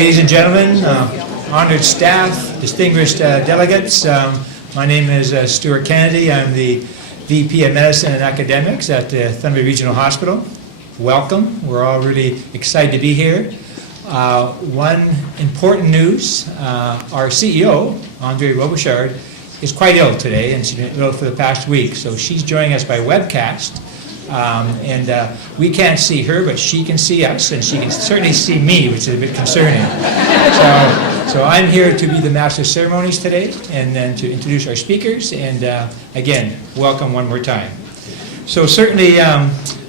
Ladies and gentlemen, honored staff, distinguished delegates, my name is Stuart Kennedy. I'm the VP of Medicine and Academics at the Thunder Bay Regional Hospital. Welcome. We're all really excited to be here. One important news, our CEO, Andre Robichaud, is quite ill today, and she's been ill for the past week, so she's joining us by webcast. We can't see her, but she can see us, and she can certainly see me, which is a bit concerning. So I'm here to be the Master of Ceremonies today, and then to introduce our speakers, and again, welcome one more time. So certainly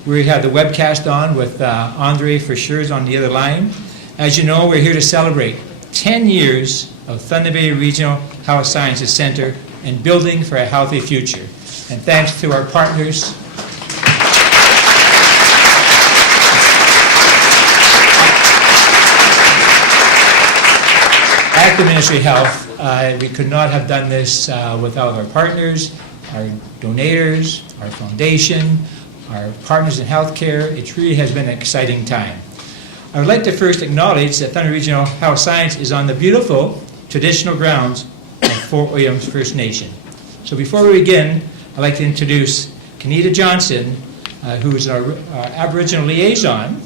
we have the webcast on with Andre for sure is on the other line. As you know, we're here to celebrate 10 years of Thunder Bay Regional Health Sciences Center and building for a healthy future. And thanks to our partners, at the Ministry of Health, we could not have done this without our partners, our donators, our foundation, our partners in healthcare. It really has been an exciting time. I would like to first acknowledge that Thunder Regional Health Science is on the beautiful traditional grounds of Fort Williams First Nation. So before we begin, I'd like to introduce Kenita Johnson, who is our Aboriginal liaison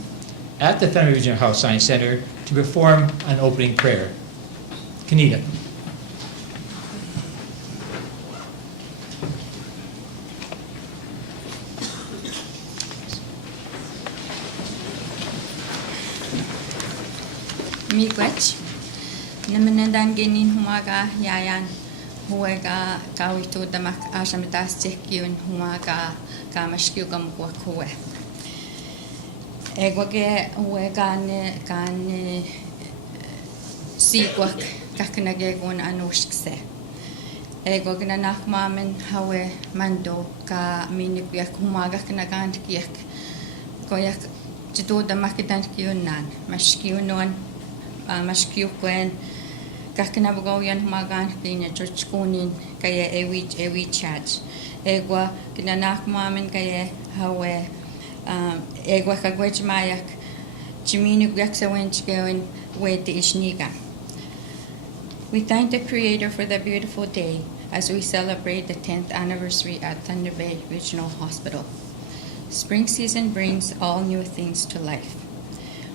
at the Thunder Regional Health Science Center, to perform an opening prayer. Kenita. Miigwech, namanandang genin humaga yayan, huwaga kawito damak asamitas chekyun humaga kamashkyu kambuak huwe. Egwage huwaga ne sigwak kaknagegwan anushkse. Egwage na nakmamen hawe mando ka minigyak humaga knagantkiyak. Koyak jito damak idankyunan, mashkyunon. Mashkyukwen kaknabugayan humagan pinya churchkunin kaya ewi chat egwa kinanak mamen kaya hawe egwa kagwech mayak chiminu yaksa wenchkewen weti ishniga. We thank the Creator for the beautiful day as we celebrate the 10th anniversary at Thunder Bay Regional Hospital. Spring season brings all new things to life.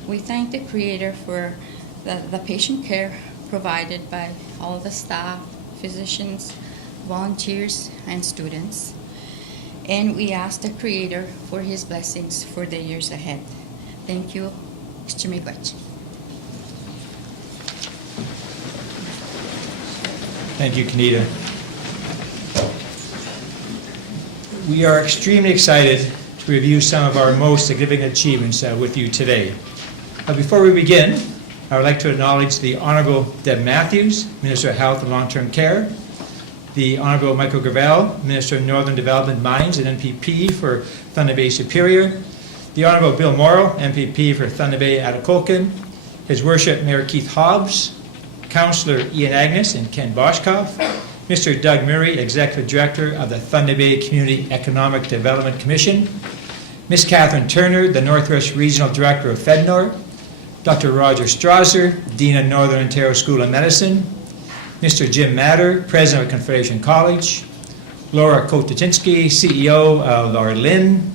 We thank the Creator for the patient care provided by all the staff, physicians, volunteers, and students. And we ask the Creator for His blessings for the years ahead. Thank you. Miigwech. Thank you, Kenita. We are extremely excited to review some of our most significant achievements with you today. Before we begin, I would like to acknowledge the Honorable Deb Matthews, Minister of Health and Long-Term Care, the Honorable Michael Gravel, Minister of Northern Development, Mines and MPP for Thunder Bay Superior, the Honorable Bill Morrow, MPP for Thunder Bay Atikokan, His Worship Mayor Keith Hobbs, Councillor Ian Agnes and Ken Boshkoff, Mr. Doug Murray, Executive Director of the Thunder Bay Community Economic Development Commission, Ms. Catherine Turner, the Northwest Regional Director of FedNor, Dr. Roger Strasser, Dean of Northern Ontario School of Medicine, Mr. Jim Matter, President of Confederation College, Laura Kotachinski, CEO of Laura Lynn,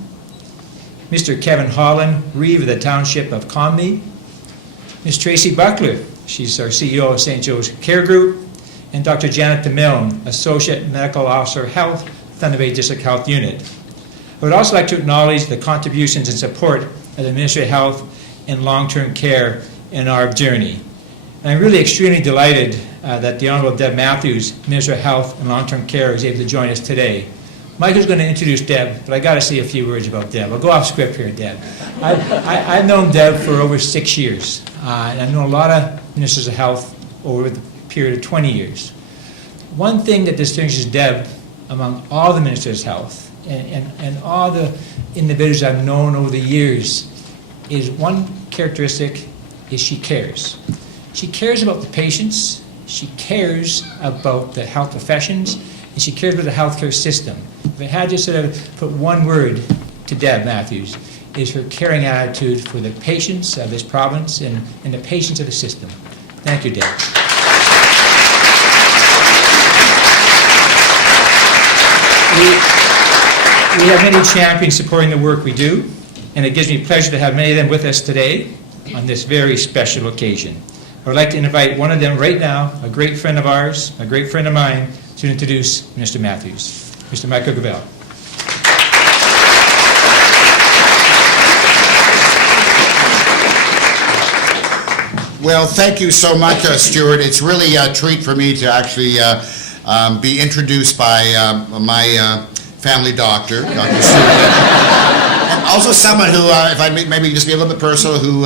Mr. Kevin Holland, Reeve of the Township of Conmee, Ms. Tracy Buckler, she's our CEO of St. Joe's Care Group, and Dr. Janet DeMilne, Associate Medical Officer Health, Thunder Bay District Health Unit. I would also like to acknowledge the contributions and support of the Ministry of Health and Long-Term Care in our journey. And I'm really extremely delighted that the Honorable Deb Matthews, Minister of Health and Long-Term Care, is able to join us today. Michael's going to introduce Deb, but I got to say a few words about Deb. I'll go off script here, Deb. I've known Deb for over 6 years, and I've known a lot of Ministers of Health over the period of 20 years. One thing that distinguishes Deb among all the Ministers of Health and all the individuals I've known over the years is one characteristic is she cares. She cares about the patients, she cares about the health professions, and she cares about the healthcare system. If I had to sort of put one word to Deb Matthews, is her caring attitude for the patients of this province and the patients of the system. Thank you, Deb. We have many champions supporting the work we do, and it gives me pleasure to have many of them with us today on this very special occasion. I would like to invite one of them right now, a great friend of ours, a great friend of mine, to introduce Mr. Matthews. Mr. Michael Gravel. Well, thank you so much, Stuart. It's really a treat for me to actually be introduced by my family doctor, Dr. Stuart. And also someone who, if I may maybe just be a little bit personal, who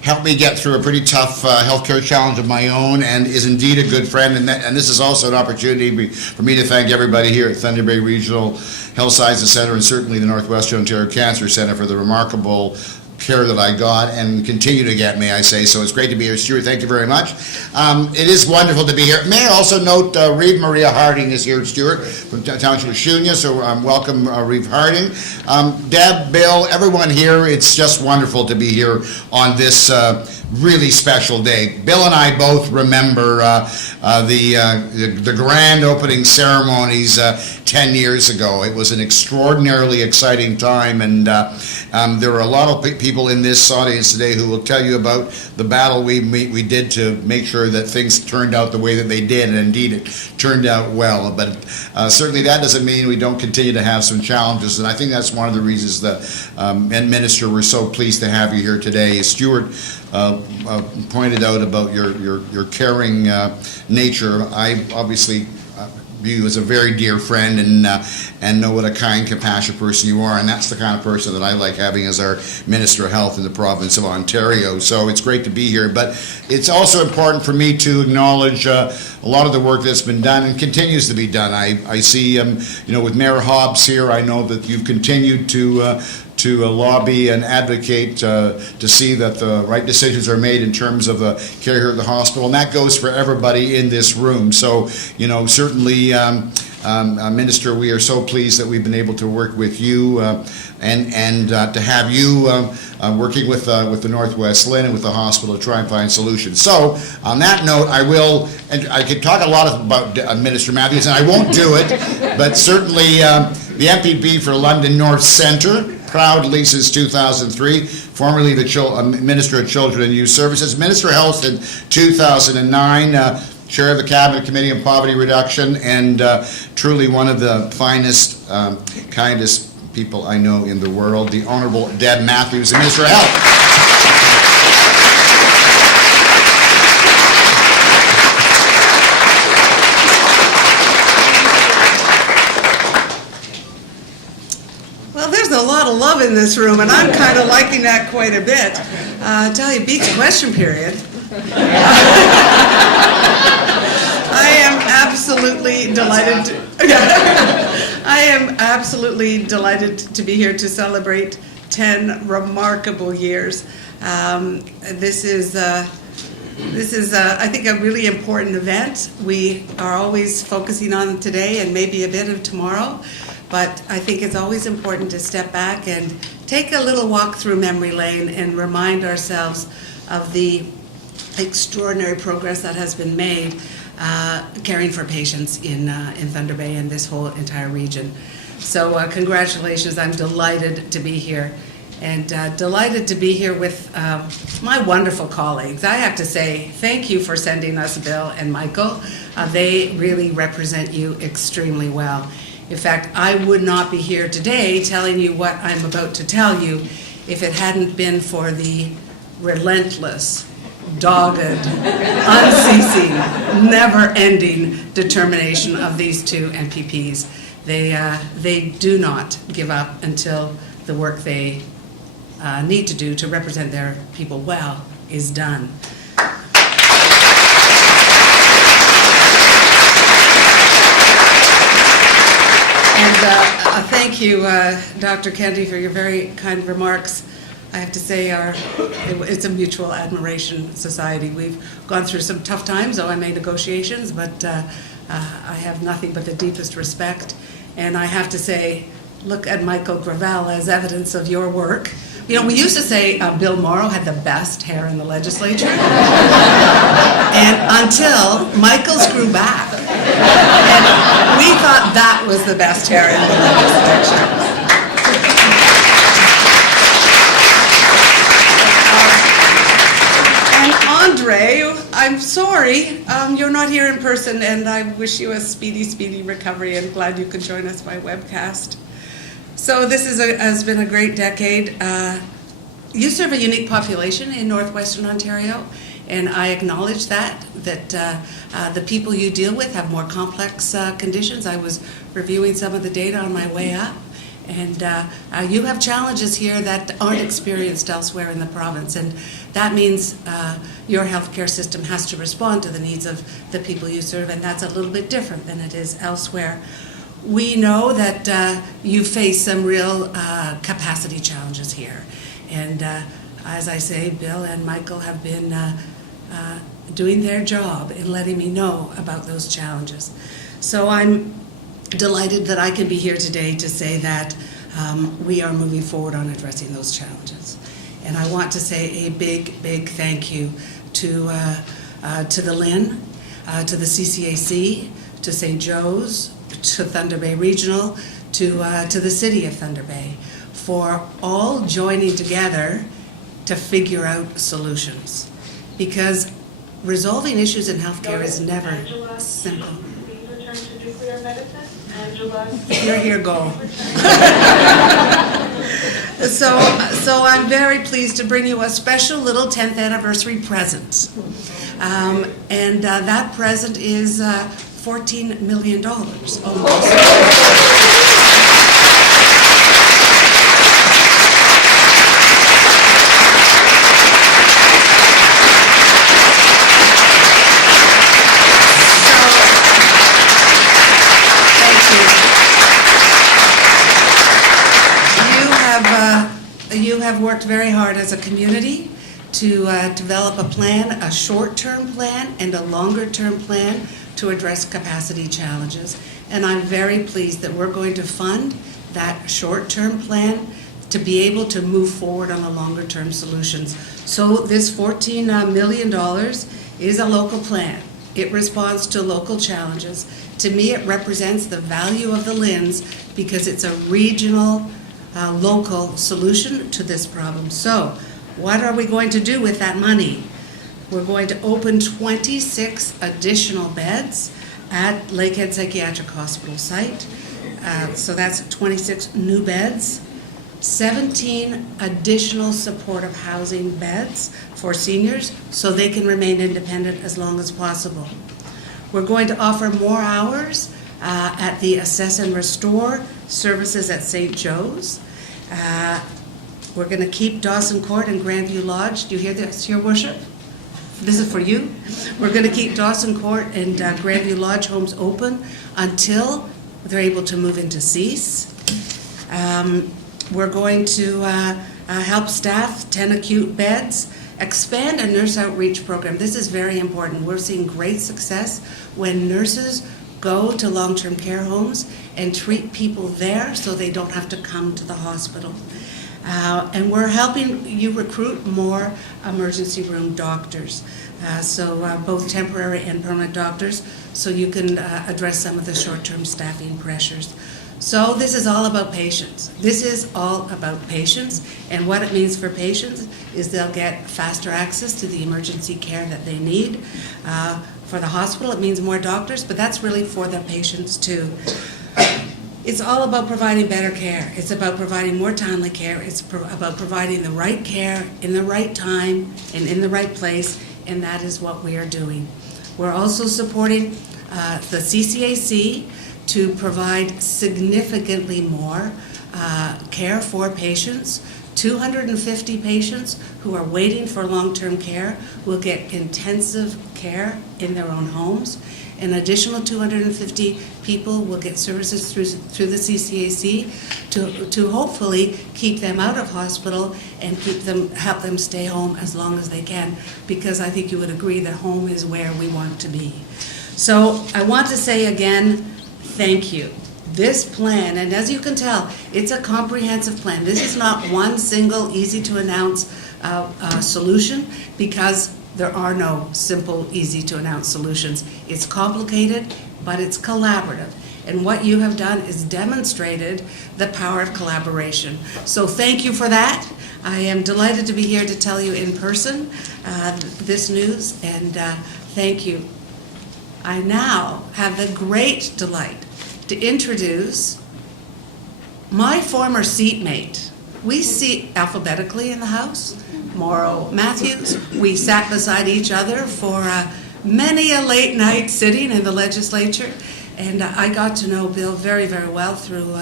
helped me get through a pretty tough healthcare challenge of my own and is indeed a good friend. And this is also an opportunity for me to thank everybody here at Thunder Bay Regional Health Sciences Centre and certainly the Northwestern Ontario Cancer Centre for the remarkable care that I got and continue to get, may I say. So it's great to be here. Stuart, thank you very much. It is wonderful to be here. May I also note Reeve Maria Harding is here, Stuart, from Township of Shunya, so welcome Reeve Harding. Deb, Bill, everyone here, it's just wonderful to be here on this really special day. Bill and I both remember the grand opening ceremonies 10 years ago. It was an extraordinarily exciting time, and there were a lot of people in this audience today who will tell you about the battle we did to make sure that things turned out the way that they did, and indeed it turned out well. But certainly that doesn't mean we don't continue to have some challenges, and I think that's one of the reasons that Minister, we're so pleased to have you here today. Stuart pointed out about your caring nature. I obviously view you as a very dear friend and know what a kind, compassionate person you are, and that's the kind of person that I like having as our Minister of Health in the province of Ontario. So it's great to be here, but it's also important for me to acknowledge a lot of the work that's been done and continues to be done. I see, with Mayor Hobbs here, I know that you've continued to lobby and advocate to see that the right decisions are made in terms of the care here at the hospital, and that goes for everybody in this room. So, certainly, Minister, we are so pleased that we've been able to work with you and to have you working with the Northwest LHIN and with the hospital to try and find solutions. So, on that note, I could talk a lot about Minister Matthews, and I won't do it, but certainly the MPP for London North Centre, proudly since 2003, formerly the Minister of Children and Youth Services, Minister of Health in 2009, Chair of the Cabinet Committee on Poverty Reduction, and truly one of the finest, kindest people I know in the world, the Honourable Deb Matthews, the Minister of Health. A lot of love in this room, and I'm kind of liking that quite a bit. I tell you, beats question period. I am absolutely delighted. I am absolutely delighted to be here to celebrate 10 remarkable years. This is, I think, a really important event. We are always focusing on today and maybe a bit of tomorrow. But I think it's always important to step back and take a little walk through memory lane and remind ourselves of the extraordinary progress that has been made caring for patients in Thunder Bay and this whole entire region. So congratulations, I'm delighted to be here. And delighted to be here with my wonderful colleagues. I have to say thank you for sending us Bill and Michael. They really represent you extremely well. In fact, I would not be here today telling you what I'm about to tell you if it hadn't been for the relentless, dogged, unceasing, never-ending determination of these two MPPs. They do not give up until the work they need to do to represent their people well is done. And thank you, Dr. Kennedy, for your very kind remarks. I have to say it's a mutual admiration society. We've gone through some tough times, OMA negotiations, but I have nothing but the deepest respect. And I have to say, look at Michael Gravel as evidence of your work. We used to say Bill Morrow had the best hair in the legislature. until Michael's grew back. And we thought that was the best hair in the legislature. And Andre, I'm sorry, you're not here in person, and I wish you a speedy, speedy recovery, and glad you could join us by webcast. So this has been a great decade. You serve a unique population in Northwestern Ontario, and I acknowledge that the people you deal with have more complex conditions. I was reviewing some of the data on my way up, and you have challenges here that aren't experienced elsewhere in the province, and that means your healthcare system has to respond to the needs of the people you serve, and that's a little bit different than it is elsewhere. We know that you face some real capacity challenges here, and as I say, Bill and Michael have been doing their job in letting me know about those challenges. So I'm delighted that I can be here today to say that we are moving forward on addressing those challenges. And I want to say a big, big thank you to the LHIN, to the CCAC, to St. Joe's, to Thunder Bay Regional, to the City of Thunder Bay, for all joining together to figure out solutions. Because resolving issues in healthcare is never simple. Please return to nuclear medicine. Angela. Here, go. So I'm very pleased to bring you a special little 10th anniversary present. And that present is $14 million almost. You have worked very hard as a community to develop a plan, a short-term plan and a longer-term plan to address capacity challenges. And I'm very pleased that we're going to fund that short-term plan to be able to move forward on the longer-term solutions. So this $14 million is a local plan. It responds to local challenges. To me, it represents the value of the LHINs because it's a regional, local solution to this problem. So what are we going to do with that money? We're going to open 26 additional beds at Lakehead Psychiatric Hospital site. So that's 26 new beds, 17 additional supportive housing beds for seniors so they can remain independent as long as possible. We're going to offer more hours at the Assess and Restore services at St. Joe's. We're going to keep Dawson Court and Grandview Lodge. Do you hear this, Your Worship? This is for you. We're going to keep Dawson Court and Grandview Lodge homes open until they're able to move into CEAS. We're going to help staff 10 acute beds, expand a nurse outreach program. This is very important. We're seeing great success when nurses go to long-term care homes and treat people there so they don't have to come to the hospital. And we're helping you recruit more emergency room doctors, so both temporary and permanent doctors, so you can address some of the short-term staffing pressures. So this is all about patients. This is all about patients, and what it means for patients is they'll get faster access to the emergency care that they need. For the hospital, it means more doctors, but that's really for the patients too. It's all about providing better care. It's about providing more timely care. It's about providing the right care in the right time and in the right place, and that is what we are doing. We're also supporting the CCAC to provide significantly more care for patients. 250 patients who are waiting for long-term care will get intensive care in their own homes. An additional 250 people will get services through the CCAC to hopefully keep them out of hospital and help them stay home as long as they can, because I think you would agree that home is where we want to be. So I want to say again, thank you. This plan, and as you can tell, it's a comprehensive plan. This is not one single easy to announce solution, because There are no simple, easy-to-announce solutions. It's complicated, but it's collaborative. And what you have done is demonstrated the power of collaboration. So thank you for that. I am delighted to be here to tell you in person this news, and thank you. I now have the great delight to introduce my former seatmate. We sit alphabetically in the House. Mauro Matthews. We sat beside each other for many a late night sitting in the legislature, and I got to know Bill very, very well through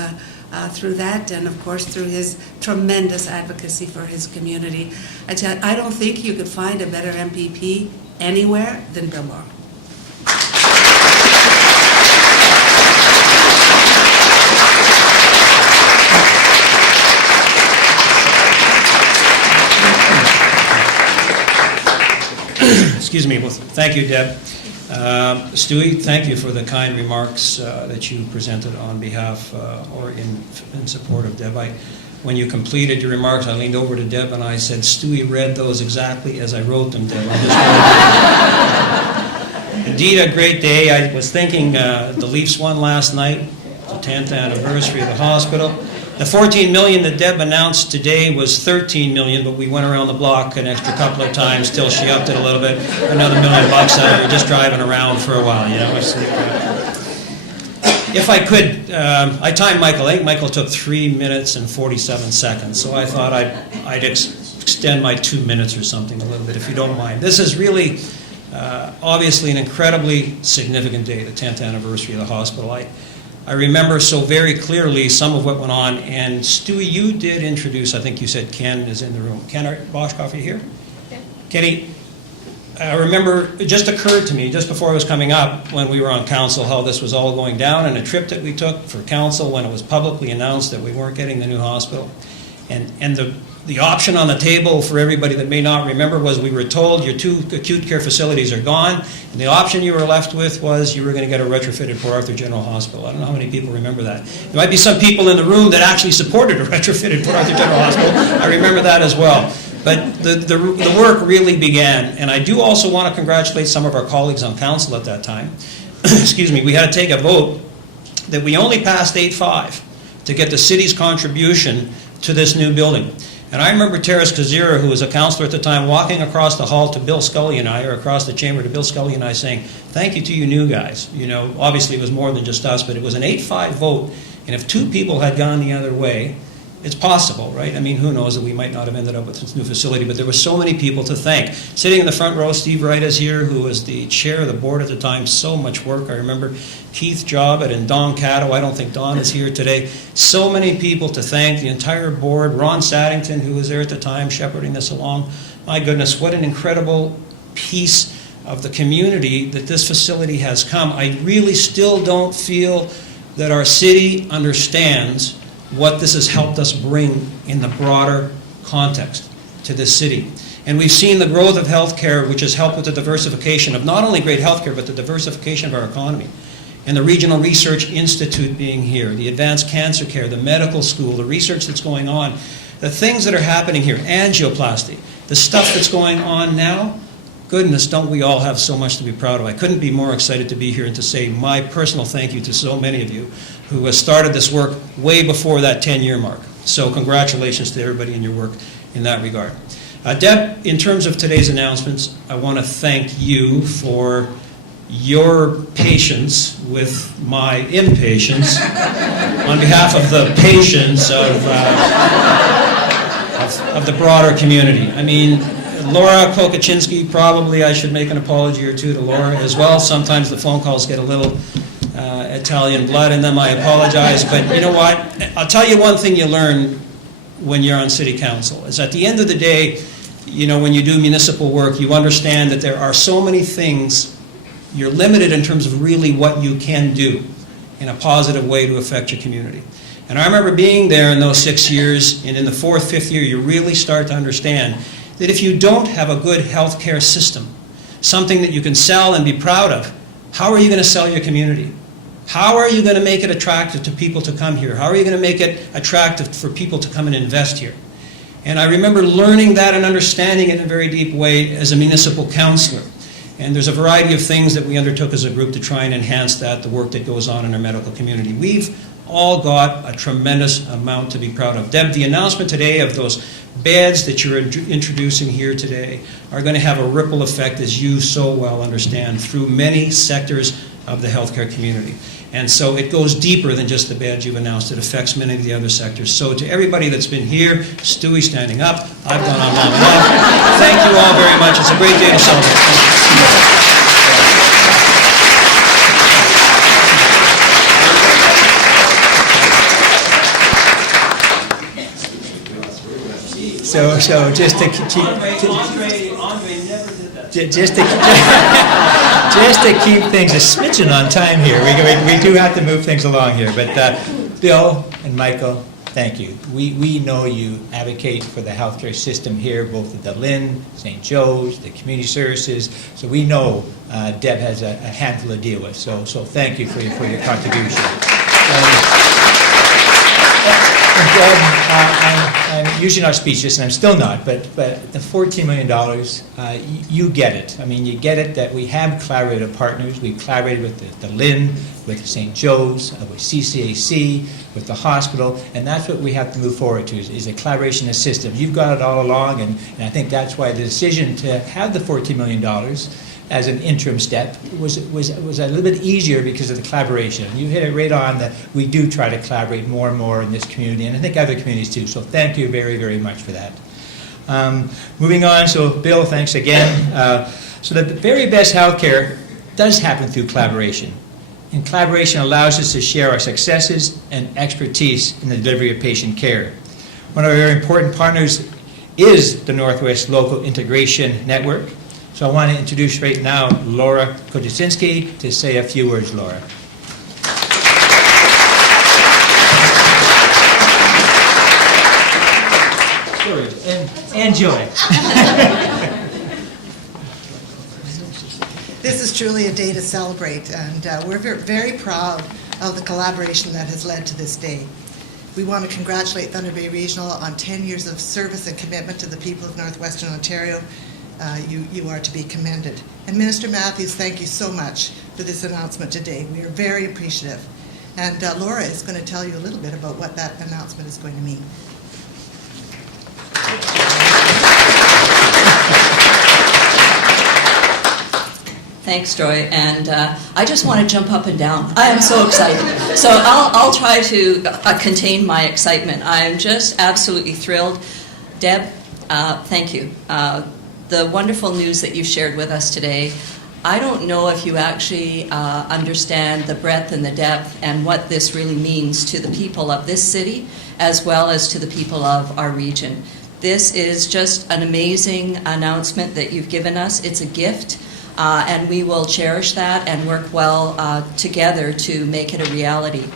that, and of course through his tremendous advocacy for his community. I don't think you could find a better MPP anywhere than Bill Mauro. Excuse me. Well, thank you, Deb. Stewie, thank you for the kind remarks that you presented on behalf or in support of Deb. When you completed your remarks, I leaned over to Deb and I said, Stewie read those exactly as I wrote them, Deb. Indeed, a great day. I was thinking the Leafs won last night, the 10th anniversary of the hospital. The $14 million that Deb announced today was $13 million, but we went around the block an extra couple of times till she upped it a little bit. Another $1 million out of her just driving around for a while, you know. If I could, I timed Michael. I think Michael took 3 minutes and 47 seconds, so I thought I'd extend my 2 minutes or something a little bit, if you don't mind. This is really, obviously, an incredibly significant day, the 10th anniversary of the hospital. I remember so very clearly some of what went on, and Stewie, you did introduce, I think you said Ken is in the room. Ken Boschkoff, are you here? Yeah. Kenny, I remember it just occurred to me just before I was coming up when we were on council how this was all going down, and a trip that we took for council when it was publicly announced that we weren't getting the new hospital. And the option on the table for everybody that may not remember was we were told your 2 acute care facilities are gone, and the option you were left with was you were going to get a retrofitted Port Arthur General Hospital. I don't know how many people remember that. There might be some people in the room that actually supported a retrofitted Port Arthur General Hospital. I remember that as well. But the work really began, and I do also want to congratulate some of our colleagues on council at that time. Excuse me, we had to take a vote that we only passed 8-5 to get the city's contribution to this new building. And I remember Terrace Kazira, who was a councillor at the time, walking across the hall to Bill Scully and I, or across the chamber to Bill Scully and I, saying, thank you to you new guys. You know, obviously it was more than just us, but it was an 8-5 vote. And if 2 people had gone the other way, it's possible, right? I mean, who knows that we might not have ended up with this new facility, but there were so many people to thank. Sitting in the front row, Steve Wright is here, who was the chair of the board at the time. So much work. I remember Keith Jobbett and Don Caddo. I don't think Don is here today. So many people to thank, the entire board. Ron Saddington, who was there at the time, shepherding this along. My goodness, what an incredible piece of the community that this facility has come. I really still don't feel that our city understands what this has helped us bring in the broader context to this city. And we've seen the growth of healthcare, which has helped with the diversification of not only great healthcare, but the diversification of our economy. And the Regional Research Institute being here, the advanced cancer care, the medical school, the research that's going on, the things that are happening here, angioplasty, the stuff that's going on now, goodness, don't we all have so much to be proud of. I couldn't be more excited to be here and to say my personal thank you to so many of you who have started this work way before that 10-year mark. So congratulations to everybody in your work in that regard. Deb, in terms of today's announcements, I want to thank you for your patience with my impatience on behalf of the patients of the broader community. I mean, Laura Kokaczynski, probably I should make an apology or two to Laura as well. Sometimes the phone calls get a little Italian blood in them. I apologize. But you know what? I'll tell you one thing you learn when you're on city council is at the end of the day, you know, when you do municipal work, you understand that there are so many things. You're limited in terms of really what you can do in a positive way to affect your community. And I remember being there in those 6 years, and in the 4th, 5th year, you really start to understand that if you don't have a good healthcare system, something that you can sell and be proud of, how are you going to sell your community? How are you going to make it attractive to people to come here? How are you going to make it attractive for people to come and invest here? And I remember learning that and understanding it in a very deep way as a municipal councillor. And there's a variety of things that we undertook as a group to try and enhance that, the work that goes on in our medical community. We've all got a tremendous amount to be proud of. Deb, the announcement today of those beds that you're introducing here today are going to have a ripple effect, as you so well understand, through many sectors of the healthcare community. And so it goes deeper than just the beds you've announced. It affects many of the other sectors. So to everybody that's been here, Stewie standing up, I've gone on long enough. Thank you all very much. It's a great day to celebrate. So just to keep, Andre never did that. just to keep things a smidgen on time here, we do have to move things along here. But Bill and Michael, thank you. We know you advocate for the healthcare system here, both at the Lynn, St. Joe's, the community services. So we know Deb has a handful to deal with. So thank you for your contribution. And Deb, I'm usually not speechless, and I'm still not, but the $14 million, you get it. I mean, you get it that we have collaborative partners. We've collaborated with the Lynn, with St. Joe's, with CCAC, with the hospital, and that's what we have to move forward to, is a collaboration of systems. You've got it all along, and I think that's why the decision to have the $14 million as an interim step was a little bit easier because of the collaboration. You hit it right on that we do try to collaborate more and more in this community, and I think other communities too. So thank you very, very much for that. Moving on, so Bill, thanks again. So the very best healthcare does happen through collaboration. And collaboration allows us to share our successes and expertise in the delivery of patient care. One of our very important partners is the Northwest Local Integration Network. So I want to introduce right now Laura Kojasinski to say a few words, Laura. And Joy. This is truly a day to celebrate, and we're very proud of the collaboration that has led to this day. We want to congratulate Thunder Bay Regional on 10 years of service and commitment to the people of Northwestern Ontario. You are to be commended. And Minister Matthews, thank you so much for this announcement today. We are very appreciative. And Laura is going to tell you a little bit about what that announcement is going to mean. Thanks, Joy, and I just want to jump up and down. I am so excited. So I'll try to contain my excitement. I am just absolutely thrilled. Deb, thank you. The wonderful news that you shared with us today, I don't know if you actually understand the breadth and the depth and what this really means to the people of this city as well as to the people of our region. This is just an amazing announcement that you've given us. It's a gift. And we will cherish that and work well together to make it a reality.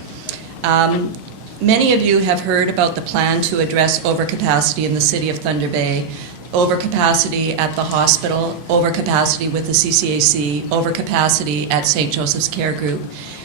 Many of you have heard about the plan to address overcapacity in the city of Thunder Bay, overcapacity at the hospital, overcapacity with the CCAC, overcapacity at St. Joseph's Care Group.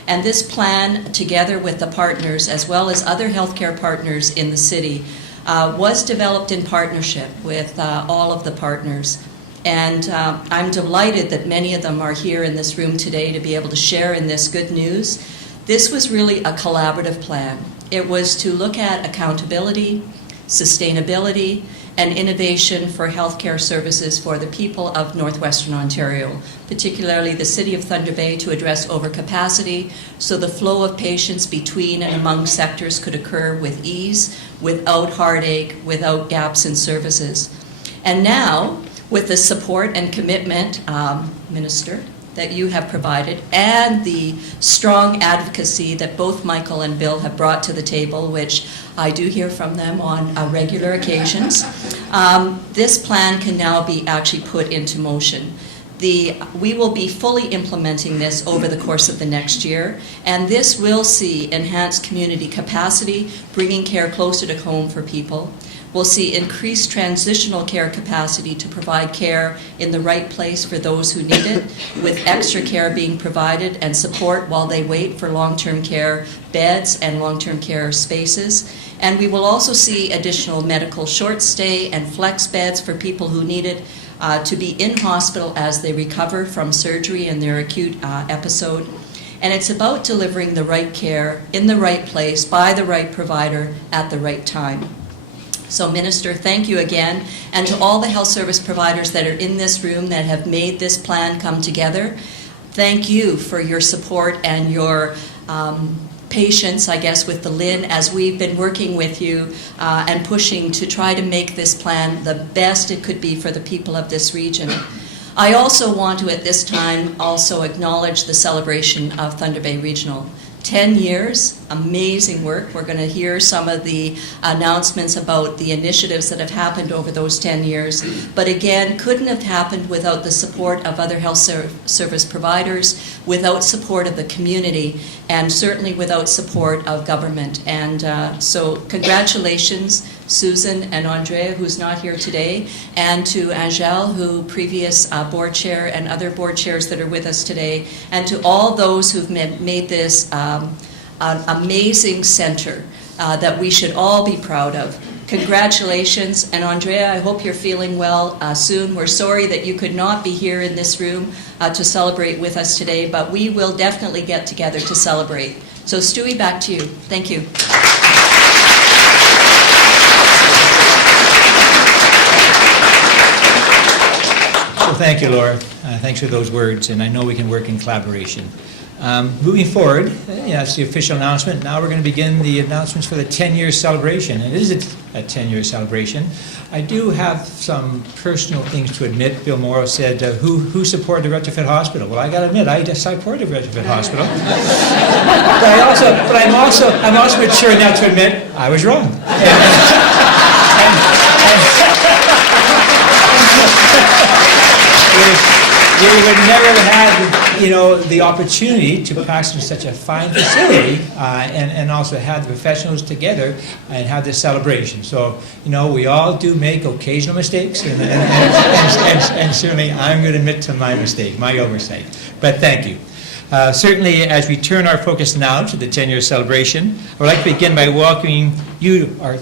And this plan, together with the partners as well as other healthcare partners in the city, was developed in partnership with all of the partners. And I'm delighted that many of them are here in this room today to be able to share in this good news. This was really a collaborative plan. It was to look at accountability, sustainability, and innovation for healthcare services for the people of Northwestern Ontario, particularly the City of Thunder Bay, to address overcapacity so the flow of patients between and among sectors could occur with ease, without heartache, without gaps in services. And now, with the support and commitment, Minister, that you have provided, and the strong advocacy that both Michael and Bill have brought to the table, which I do hear from them on regular occasions, this plan can now be actually put into motion. We will be fully implementing this over the course of the next year, and this will see enhanced community capacity, bringing care closer to home for people. We'll see increased transitional care capacity to provide care in the right place for those who need it, with extra care being provided and support while they wait for long-term care beds and long-term care spaces. And we will also see additional medical short stay and flex beds for people who need it to be in hospital as they recover from surgery and their acute episode. And it's about delivering the right care in the right place by the right provider at the right time. So, Minister, thank you again. And to all the health service providers that are in this room that have made this plan come together, thank you for your support and your patience, I guess, with the LHIN as we've been working with you and pushing to try to make this plan the best it could be for the people of this region. I also want to, at this time, also acknowledge the celebration of Thunder Bay Regional. 10 years, amazing work. We're going to hear some of the announcements about the initiatives that have happened over those 10 years. But again, couldn't have happened without the support of other health service providers, without support of the community, and certainly without support of government. And so congratulations, Susan and Andrea, who's not here today, and to Angel, who previous board chair, and other board chairs that are with us today, and to all those who've made this an amazing center that we should all be proud of. Congratulations, and Andrea, I hope you're feeling well soon. We're sorry that you could not be here in this room to celebrate with us today, but we will definitely get together to celebrate. So Stewie, back to you. Thank you. Well, thank you, Laura. Thanks for those words, and I know we can work in collaboration. Moving forward, that's the official announcement. Now we're going to begin the announcements for the 10-year celebration. And it is a 10-year celebration. I do have some personal things to admit. Bill Morrow said, who supported the retrofit hospital? Well, I got to admit, I supported the retrofit hospital. but I'm also mature enough to admit I was wrong. We would never have had, the opportunity to pass through such a fine facility and also have the professionals together and have this celebration. So, we all do make occasional mistakes, and certainly I'm going to admit to my mistake, my oversight. But thank you. Certainly, as we turn our focus now to the 10-year celebration, I would like to begin by welcoming you, our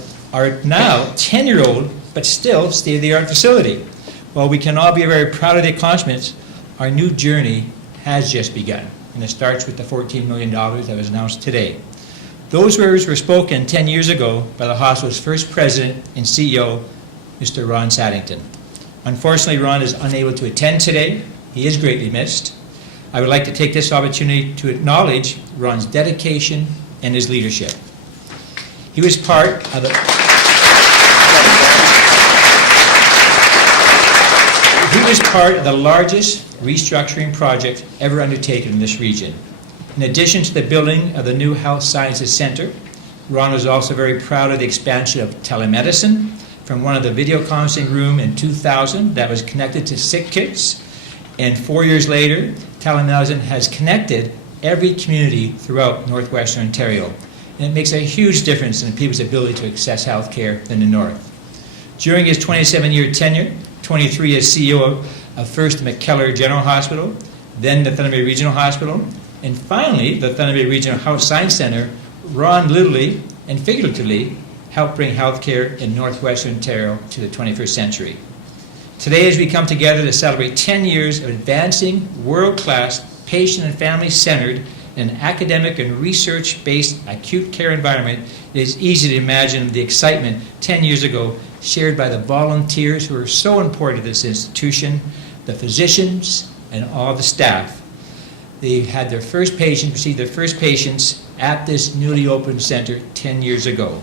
now 10-year-old, but still state-of-the-art facility. While we can all be very proud of the accomplishments, our new journey has just begun, and it starts with the $14 million that was announced today. Those words were spoken 10 years ago by the hospital's first president and CEO, Mr. Ron Saddington. Unfortunately, Ron is unable to attend today. He is greatly missed. I would like to take this opportunity to acknowledge Ron's dedication and his leadership. He was part of the largest restructuring project ever undertaken in this region. In addition to the building of the new Health Sciences Center, Ron was also very proud of the expansion of telemedicine from one of the video conferencing room in 2000 that was connected to sick kids. And 4 years later, telemedicine has connected every community throughout northwestern Ontario. And it makes a huge difference in people's ability to access health care in the north. During his 27-year tenure, 23 as CEO of first McKellar General Hospital, then the Thunder Bay Regional Hospital, and finally the Thunder Bay Regional Health Science Center, Ron literally and figuratively helped bring healthcare in northwestern Ontario to the 21st century. Today, as we come together to celebrate 10 years of advancing world-class, patient and family-centered, and academic and research-based acute care environment, it is easy to imagine the excitement 10 years ago shared by the volunteers who are so important to this institution, the physicians, and all the staff. They had their first patient, received their first patients at this newly opened center 10 years ago.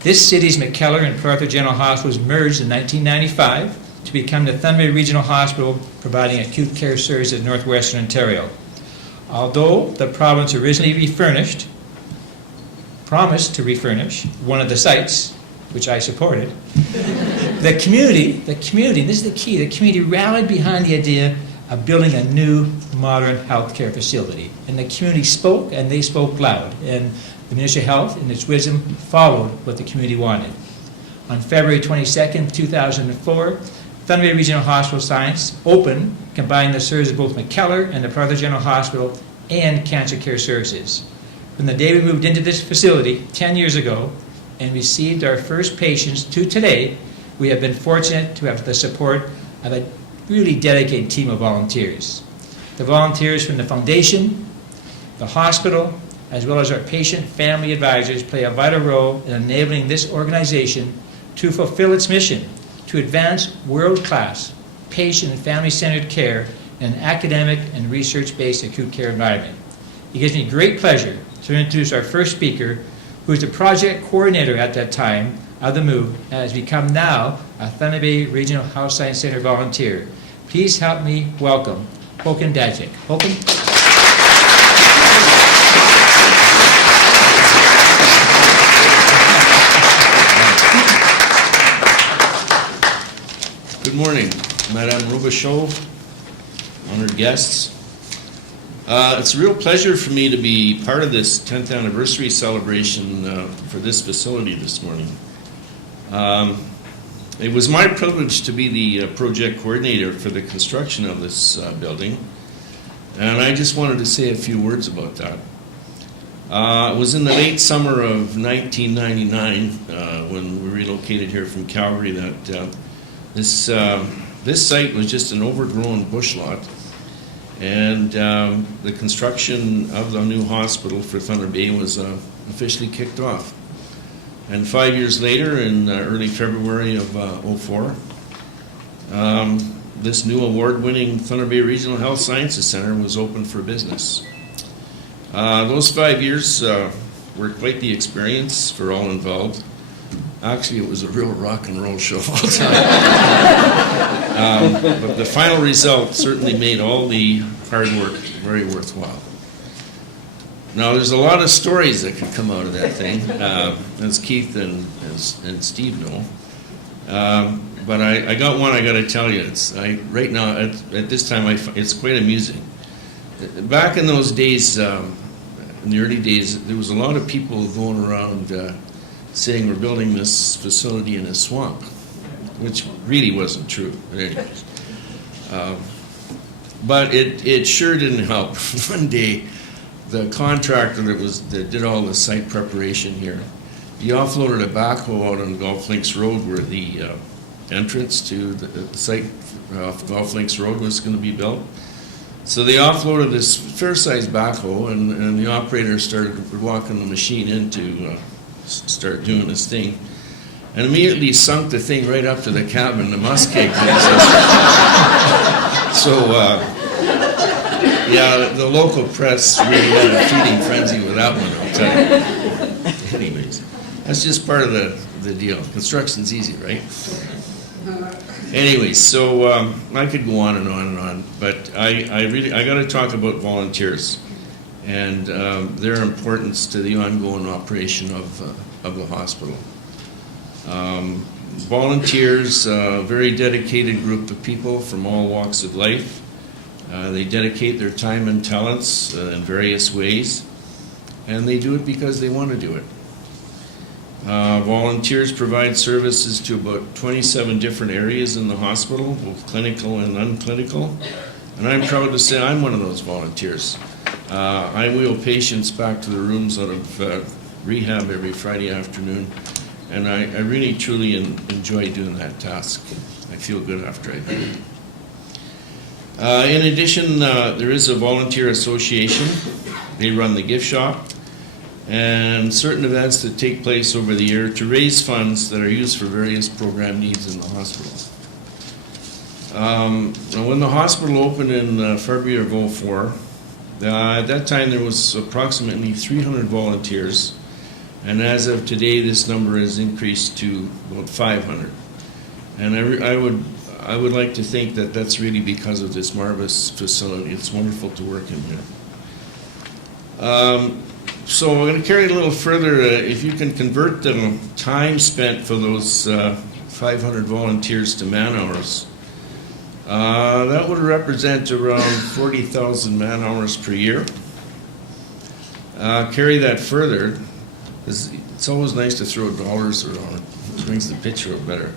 This city's McKellar and Port Arthur General Hospitals merged in 1995 to become the Thunder Bay Regional Hospital, providing acute care services in northwestern Ontario. Although the province originally promised to refurnish one of the sites, which I supported, the community, and this is the key, the community rallied behind the idea of building a new, modern healthcare facility. And the community spoke, and they spoke loud. And the Ministry of Health, in its wisdom, followed what the community wanted. On February 22nd, 2004, Thunder Bay Regional Hospital Science opened, combining the services of both McKellar and the Port Arthur General Hospital and cancer care services. From the day we moved into this facility 10 years ago, and received our first patients to today, we have been fortunate to have the support of a really dedicated team of volunteers. The volunteers from the foundation, the hospital, as well as our patient family advisors play a vital role in enabling this organization to fulfill its mission to advance world-class patient and family-centered care in an academic and research-based acute care environment. It gives me great pleasure to introduce our first speaker, who is the project coordinator at that time of the move and has become now a Thunder Bay Regional Health Science Center volunteer. Please help me welcome Håkan Dajic. Håkan? Good morning, Madame Robichaud, honored guests. It's a real pleasure for me to be part of this 10th anniversary celebration for this facility this morning. It was my privilege to be the project coordinator for the construction of this building, and I just wanted to say a few words about that. It was in the late summer of 1999 when we relocated here from Calgary that this site was just an overgrown bush lot, and the construction of the new hospital for Thunder Bay was officially kicked off. And 5 years later, in early February of '04, this new award-winning Thunder Bay Regional Health Sciences Center was open for business. Those 5 years were quite the experience for all involved. Actually, it was a real rock and roll show all the time. But the final result certainly made all the hard work very worthwhile. Now, there's a lot of stories that could come out of that thing, as Keith and Steve know. But I got one I got to tell you. Right now, at this time, it's quite amusing. Back in those days, in the early days, there was a lot of people going around saying we're building this facility in a swamp, which really wasn't true. But anyways, but it sure didn't help. One day, the contractor that did all the site preparation here, he offloaded a backhoe out on Golf Links Road where the entrance to the site off Golf Links Road was going to be built. So they offloaded this fair-sized backhoe, and the operator started walking the machine in to start doing this thing, and immediately sunk the thing right up to the cabin, the muskeg. So, yeah, the local press really had a feeding frenzy with that one, I'll tell you. Anyways, that's just part of the deal. Construction's easy, right? Anyways, so I could go on and on and on, but I got to talk about volunteers and their importance to the ongoing operation of the hospital. Volunteers, a very dedicated group of people from all walks of life. They dedicate their time and talents in various ways, and they do it because they want to do it. Volunteers provide services to about 27 different areas in the hospital, both clinical and unclinical, and I'm proud to say I'm one of those volunteers. I wheel patients back to the rooms out of rehab every Friday afternoon, and I really truly enjoy doing that task. I feel good after I do it. In addition, there is a volunteer association. They run the gift shop and certain events that take place over the year to raise funds that are used for various program needs in the hospital. When the hospital opened in February of '04, at that time there was approximately 300 volunteers, and as of today this number has increased to about 500. And I would like to think that that's really because of this marvelous facility. It's wonderful to work in here. So we're going to carry it a little further. If you can convert the time spent for those 500 volunteers to man-hours, that would represent around 40,000 man-hours per year. Carry that further. It's always nice to throw dollars around. It brings the picture up better.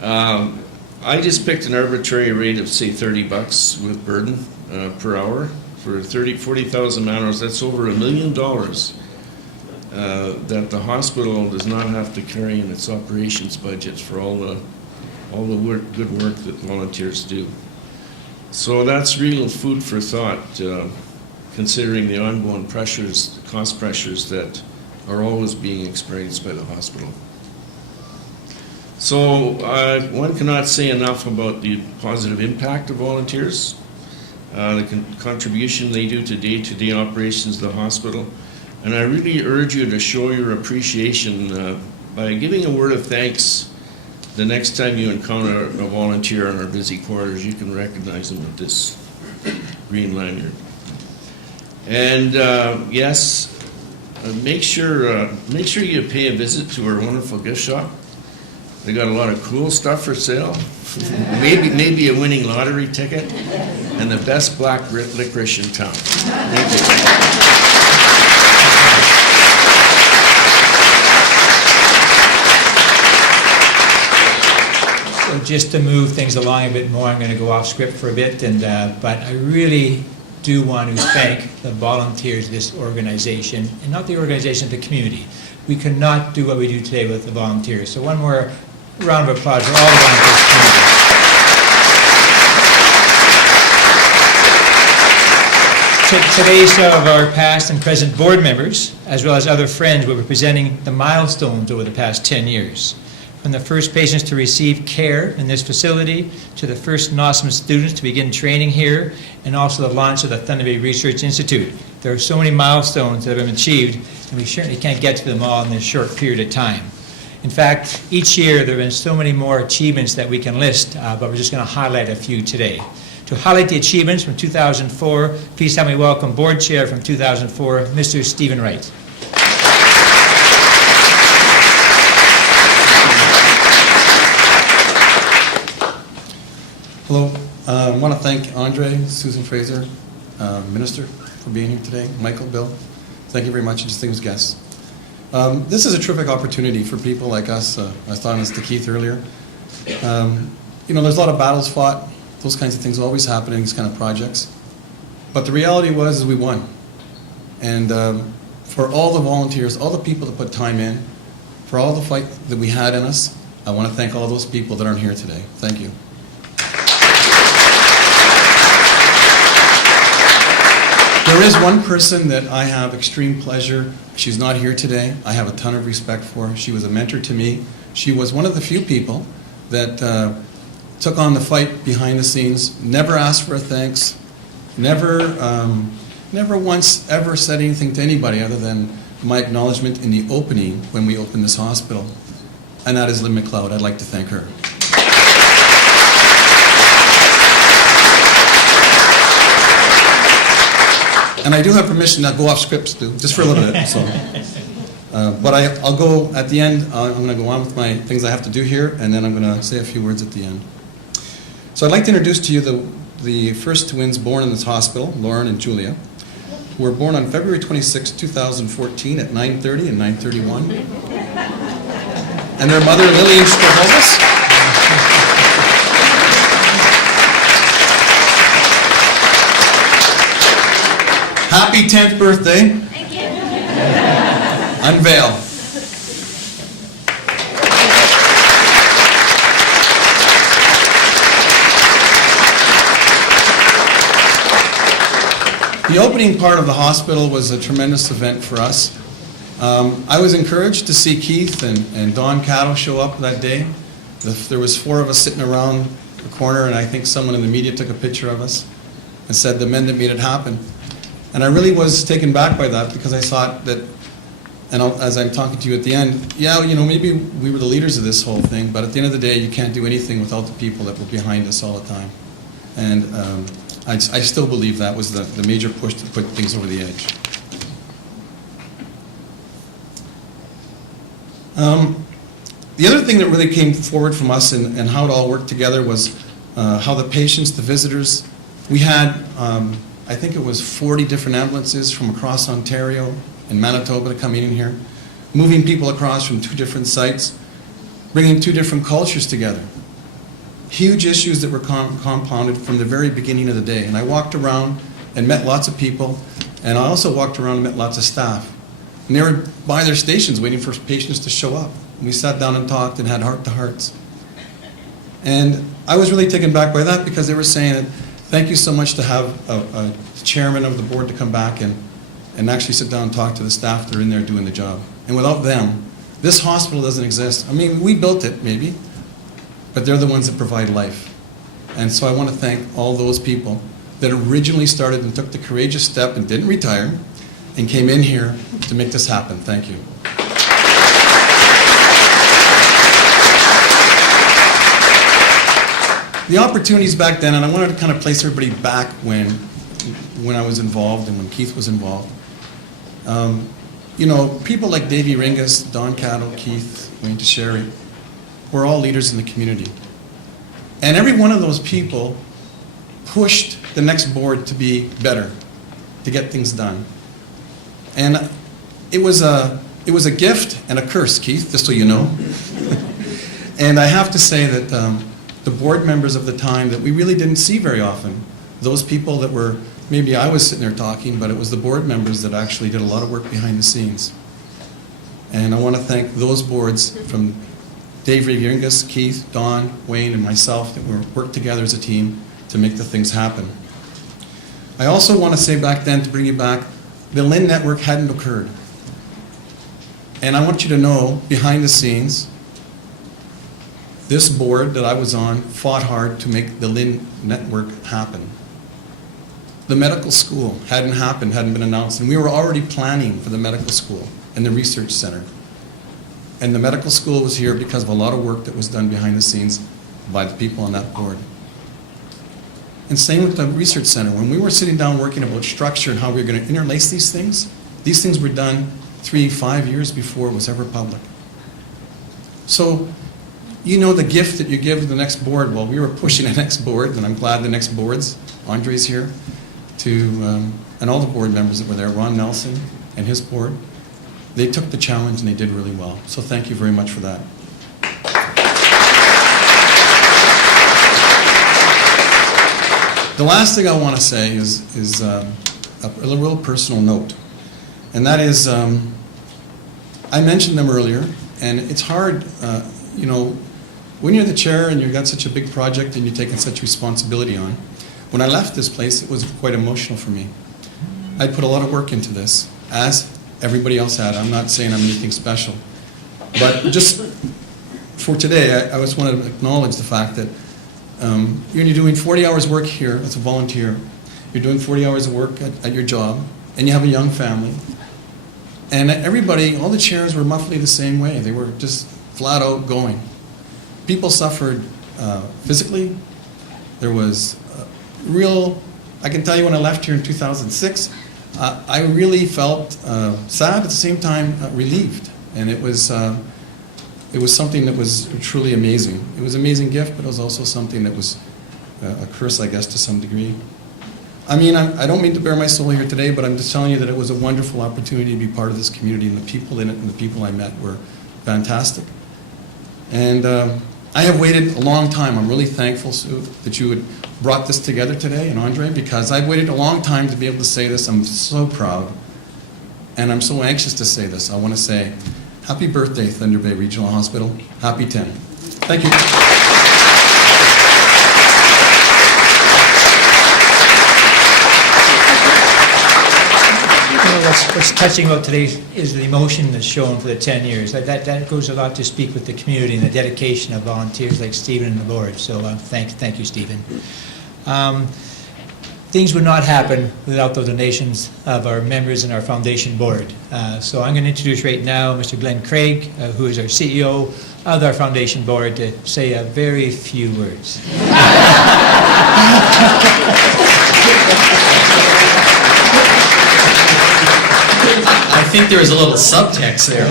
I just picked an arbitrary rate of, say, $30 with burden per hour for 40,000 man-hours. That's over $1 million that the hospital does not have to carry in its operations budgets for all the good work that volunteers do. So that's real food for thought, considering the ongoing pressures, the cost pressures that are always being experienced by the hospital. So one cannot say enough about the positive impact of volunteers, the contribution they do to day-to-day operations of the hospital. And I really urge you to show your appreciation by giving a word of thanks the next time you encounter a volunteer in our busy corridors. You can recognize them with this green lanyard. And yes, make sure you pay a visit to our wonderful gift shop. They got a lot of cool stuff for sale. maybe a winning lottery ticket, and the best black licorice in town. Thank you. So just to move things along a bit more, I'm going to go off script for a bit, but I really do want to thank the volunteers of this organization, and not the organization, the community. We cannot do what we do today with the volunteers. So one more round of applause for all the volunteers. Today, some of our past and present board members, as well as other friends, will be presenting the milestones over the past 10 years. From the first patients to receive care in this facility, to the first NOSM students to begin training here, and also the launch of the Thunder Bay Research Institute. There are so many milestones that have been achieved, and we certainly can't get to them all in this short period of time. In fact, each year there have been so many more achievements that we can list, but we're just going to highlight a few today. To highlight the achievements from 2004, please help me welcome Board Chair from 2004, Mr. Stephen Wright. Hello. I want to thank Andre, Susan Fraser, Minister, for being here today. Michael, Bill, thank you very much, and distinguished guests. This is a terrific opportunity for people like us. I was talking to Keith earlier. There's a lot of battles fought. Those kinds of things always happen in these kind of projects. But the reality is we won. And for all the volunteers, all the people that put time in, for all the fight that we had in us, I want to thank all those people that aren't here today. Thank you. There is one person that I have extreme pleasure. She's not here today. I have a ton of respect for her. She was a mentor to me. She was one of the few people that took on the fight behind the scenes, never asked for a thanks, never once ever said anything to anybody other than my acknowledgement in the opening when we opened this hospital. And that is Lynn McLeod. I'd like to thank her. And I do have permission to go off script, too, just for a little bit. So, but I'll go at the end. I'm going to go on with my things I have to do here, and then I'm going to say a few words at the end. So I'd like to introduce to you the first twins born in this hospital, Lauren and Julia, who were born on February 26, 2014 at 9:30 and 9:31. And their mother, Lillian Strahovas. Happy 10th birthday. Thank you. Unveil. The opening part of the hospital was a tremendous event for us. I was encouraged to see Keith and Don Catto show up that day. There was 4 of us sitting around the corner, and I think someone in the media took a picture of us and said, "The men that made it happen." And I really was taken back by that, because I thought that, and as I'm talking to you at the end, maybe we were the leaders of this whole thing, but at the end of the day, you can't do anything without the people that were behind us all the time. And I still believe that was the major push to put things over the edge. The other thing that really came forward from us and how it all worked together was how the patients, the visitors, we had, I think it was 40 different ambulances from across Ontario and Manitoba coming in here, moving people across from 2 different sites, bringing 2 different cultures together. Huge issues that were compounded from the very beginning of the day. And I walked around and met lots of people, and I also walked around and met lots of staff. And they were by their stations waiting for patients to show up. And we sat down and talked and had heart-to-hearts. And I was really taken back by that because they were saying that thank you so much to have a chairman of the board to come back and actually sit down and talk to the staff that are in there doing the job. And without them, this hospital doesn't exist. I mean, we built it, maybe, but they're the ones that provide life. And so I want to thank all those people that originally started and took the courageous step and didn't retire and came in here to make this happen. Thank you. The opportunities back then, and I wanted to kind of place everybody back when I was involved and when Keith was involved. You know, people like Davey Ringus, Don Cattle, Keith, Wayne Teixeira, were all leaders in the community. And every one of those people pushed the next board to be better, to get things done. And it was a gift and a curse, Keith, just so you know. And I have to say that the board members of the time that we really didn't see very often, those people that were, maybe I was sitting there talking, but it was the board members that actually did a lot of work behind the scenes. And I want to thank those boards from Dave Ringus, Keith, Don, Wayne, and myself that worked together as a team to make the things happen. I also want to say back then, to bring you back, the LHIN network hadn't occurred. And I want you to know, behind the scenes, this board that I was on fought hard to make the LHIN network happen. The medical school hadn't happened, hadn't been announced, and we were already planning for the medical school and the research center. And the medical school was here because of a lot of work that was done behind the scenes by the people on that board. And same with the research center. When we were sitting down working about structure and how we were going to interlace these things were done 3-5 years before it was ever public. So, you know the gift that you give to the next board. Well, we were pushing the next board, and I'm glad the next boards, Andre's here, and all the board members that were there, Ron Nelson and his board, they took the challenge and they did really well. So thank you very much for that. The last thing I want to say is a real personal note. And that is, I mentioned them earlier, and it's hard, you know, when you're the chair and you've got such a big project and you're taking such responsibility on. When I left this place, it was quite emotional for me. I put a lot of work into this, as everybody else had. I'm not saying I'm anything special. But just for today, I just want to acknowledge the fact that you're doing 40 hours work here as a volunteer. You're doing 40 hours of work at your job, and you have a young family. And everybody, all the chairs were roughly the same way. They were just flat out going. People suffered physically. There was real, I can tell you when I left here in 2006, I really felt sad, at the same time relieved. And it was something that was truly amazing. It was an amazing gift, but it was also something that was a curse, I guess, to some degree. I mean, I don't mean to bare my soul here today, but I'm just telling you that it was a wonderful opportunity to be part of this community, and the people in it and the people I met were fantastic. And I have waited a long time. I'm really thankful, Sue, that you had brought this together today, and Andre, because I've waited a long time to be able to say this. I'm so proud, and I'm so anxious to say this. I want to say, happy birthday, Thunder Bay Regional Hospital. Happy 10. Thank you. What's touching about today is the emotion that's shown for the 10 years. That goes a lot to speak with the community and the dedication of volunteers like Stephen and the board. So thank you, Stephen. Things would not happen without the donations of our members and our foundation board. So I'm going to introduce right now Mr. Glenn Craig, who is our CEO of our foundation board, to say a very few words. I think there was a little subtext there.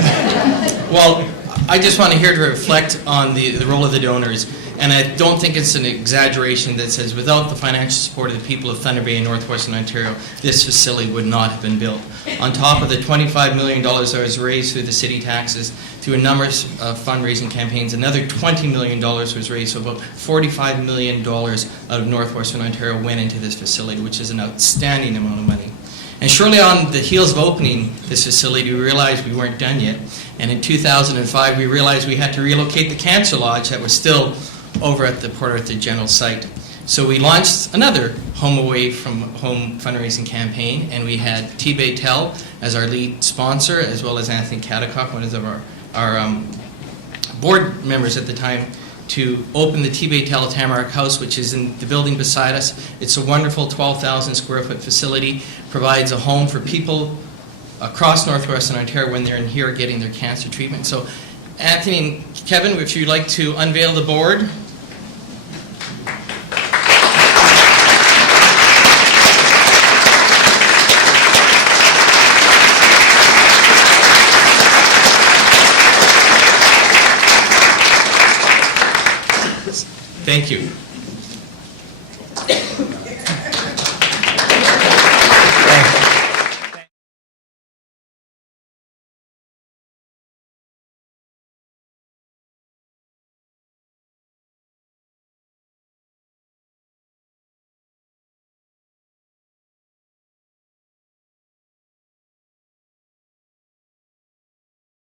Well, I just want to here to reflect on the role of the donors, and I don't think it's an exaggeration that says without the financial support of the people of Thunder Bay and Northwestern Ontario, this facility would not have been built. On top of the $25 million that was raised through the city taxes, through a number of fundraising campaigns, another $20 million was raised, so about $45 million out of Northwestern Ontario went into this facility, which is an outstanding amount of money. And shortly on the heels of opening this facility, we realized we weren't done yet. And in 2005, we realized we had to relocate the Cancer Lodge that was still over at the Port Arthur General site. So we launched another Home Away from Home fundraising campaign, and we had T-Baytel as our lead sponsor, as well as Anthony Katakoff, one of our board members at the time, to open the T-Baytel Tamarack House, which is in the building beside us. It's a wonderful 12,000 square foot facility, provides a home for people across Northwestern Ontario when they're in here getting their cancer treatment. So Anthony and Kevin, if you'd like to unveil the board. Thank you.